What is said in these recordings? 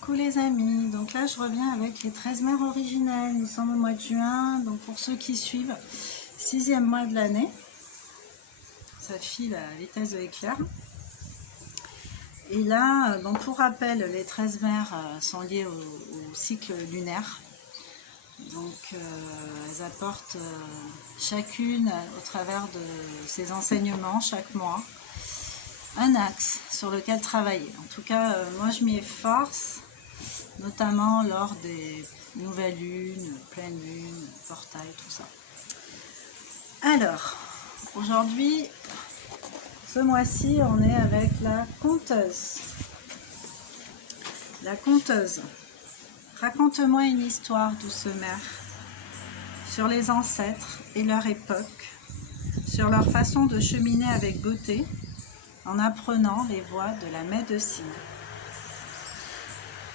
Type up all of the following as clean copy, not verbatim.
Coucou les amis, donc là je reviens avec les 13 mères originelles. Nous sommes au mois de juin, donc pour ceux qui suivent, 6e mois de l'année. Ça file à la vitesse de l'éclair. Et là, bon, pour rappel, les 13 mères sont liées au cycle lunaire. Donc elles apportent chacune au travers de ces enseignements chaque mois un axe sur lequel travailler. En tout cas, moi je m'y efforce, notamment lors des nouvelles lunes, pleines lunes, portails, tout ça. Alors, aujourd'hui, ce mois-ci, on est avec la conteuse. La conteuse. Raconte-moi une histoire, douce mère, sur les ancêtres et leur époque, sur leur façon de cheminer avec beauté, en apprenant les voies de la médecine.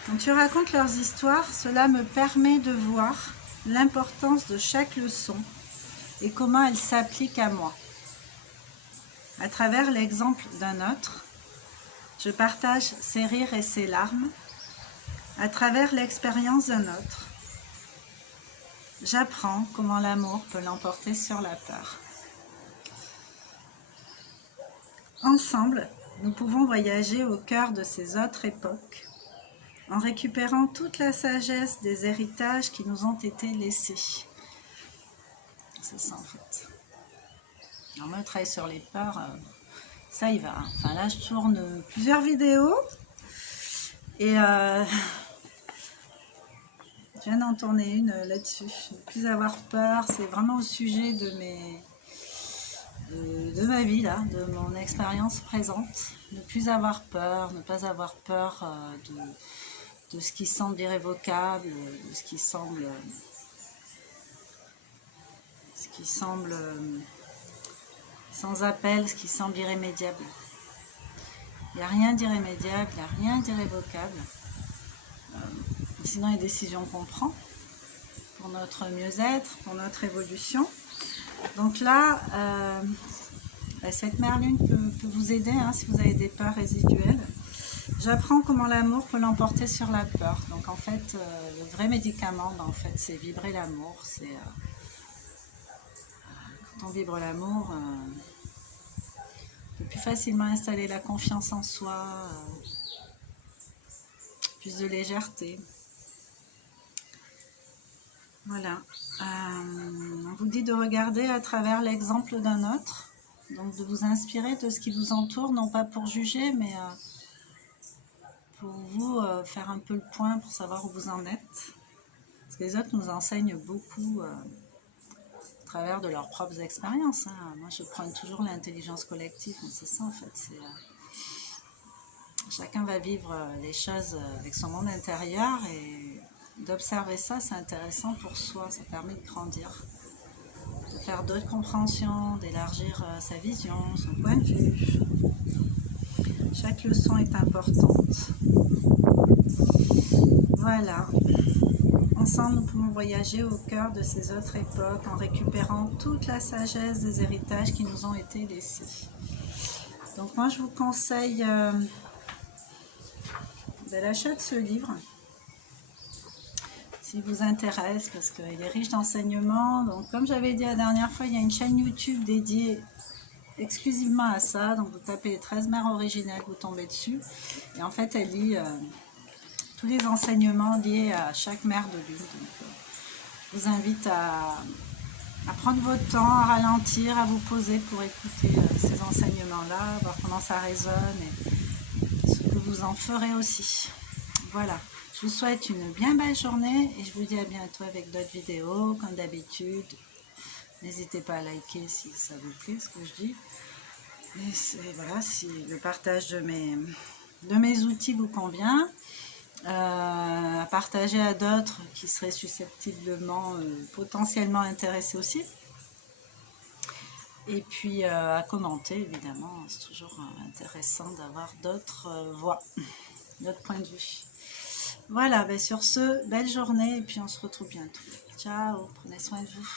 Quand tu racontes leurs histoires, cela me permet de voir l'importance de chaque leçon et comment elle s'applique à moi. À travers l'exemple d'un autre, je partage ses rires et ses larmes. À travers l'expérience d'un autre, j'apprends comment l'amour peut l'emporter sur la peur. Ensemble, nous pouvons voyager au cœur de ces autres époques, en récupérant toute la sagesse des héritages qui nous ont été laissés. C'est ça en fait. Alors moi, je travaille sur les peurs, ça y va. Enfin là, je tourne plusieurs vidéos et je viens d'en tourner une là-dessus. Ne plus avoir peur, c'est vraiment au sujet de ma vie, là, de mon expérience présente. Ne plus avoir peur, ne pas avoir peur de ce qui semble irrévocable, de ce qui semble sans appel, ce qui semble irrémédiable. Il n'y a rien d'irrémédiable, il n'y a rien d'irrévocable. Sinon, les décisions qu'on prend pour notre mieux-être, pour notre évolution. Donc là, cette mère lune peut vous aider si vous avez des peurs résiduelles. J'apprends comment l'amour peut l'emporter sur la peur. Donc en fait, le vrai médicament, en fait, c'est vibrer l'amour. Quand on vibre l'amour, on peut plus facilement installer la confiance en soi, plus de légèreté. Voilà. On vous dit de regarder à travers l'exemple d'un autre, donc de vous inspirer de ce qui vous entoure, non pas pour juger, mais pour vous faire un peu le point pour savoir où vous en êtes. Parce que les autres nous enseignent beaucoup à travers de leurs propres expériences. Moi, je prends toujours l'intelligence collective, c'est ça en fait. Chacun va vivre les choses avec son monde intérieur et d'observer ça, c'est intéressant pour soi, ça permet de grandir, de faire d'autres compréhensions, d'élargir sa vision, son point de vue. Chaque leçon est importante. Voilà. Ensemble, nous pouvons voyager au cœur de ces autres époques en récupérant toute la sagesse des héritages qui nous ont été laissés. Donc moi, je vous conseille l'achat de ce livre, s'il vous intéresse, parce qu'il est riche d'enseignements. Donc comme j'avais dit la dernière fois, il y a une chaîne YouTube dédiée exclusivement à ça. Donc vous tapez les 13 mères originelles, vous tombez dessus. Et en fait, elle lit tous les enseignements liés à chaque mère de lune. Donc, je vous invite à prendre votre temps, à ralentir, à vous poser pour écouter ces enseignements-là, voir comment ça résonne et ce que vous en ferez aussi. Voilà. Je vous souhaite une bien belle journée et je vous dis à bientôt avec d'autres vidéos, comme d'habitude. N'hésitez pas à liker si ça vous plaît ce que je dis. Et voilà, si le partage de mes outils vous convient, à partager à d'autres qui seraient susceptiblement, potentiellement intéressés aussi. Et puis à commenter, évidemment, c'est toujours intéressant d'avoir d'autres voix, d'autres points de vue. Voilà, sur ce, belle journée et puis on se retrouve bientôt. Ciao, prenez soin de vous.